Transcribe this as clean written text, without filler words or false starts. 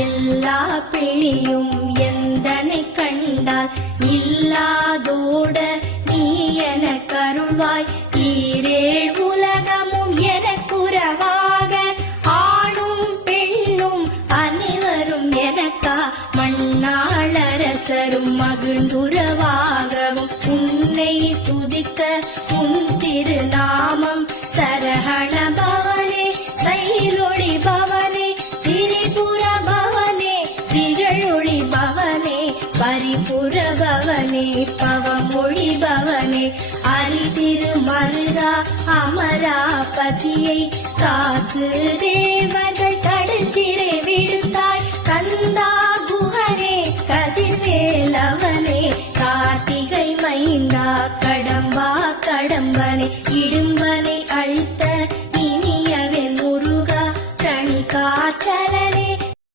எல்லா பிணியும் எந்தனை கண்டால் இல்லாதோட நீ என கருள்வாய். ஈரேழ் உலகமும் எனக்குறவாக ஆணும் பெண்ணும் அனைவரும் எனக்கா மண்ணாளரசரும் மகிழ்ந்துறவாகவும் உன்னை துதிக்க உன் திருநாமம் சரஹண பவனே சைலொளி பவனே திரிபுர பவனே திகழொளி பவனே பரிபுர பவனே பவமொழி பவனே அரி திருமருகா அமராபதியை காத்து தேவர்கள் கடற்சிறை விடுத்தாய். கந்தா குஹரே கதிர்வேலவனே கார்த்திகை மைந்தா கடம்பா கடம்பனே இடும்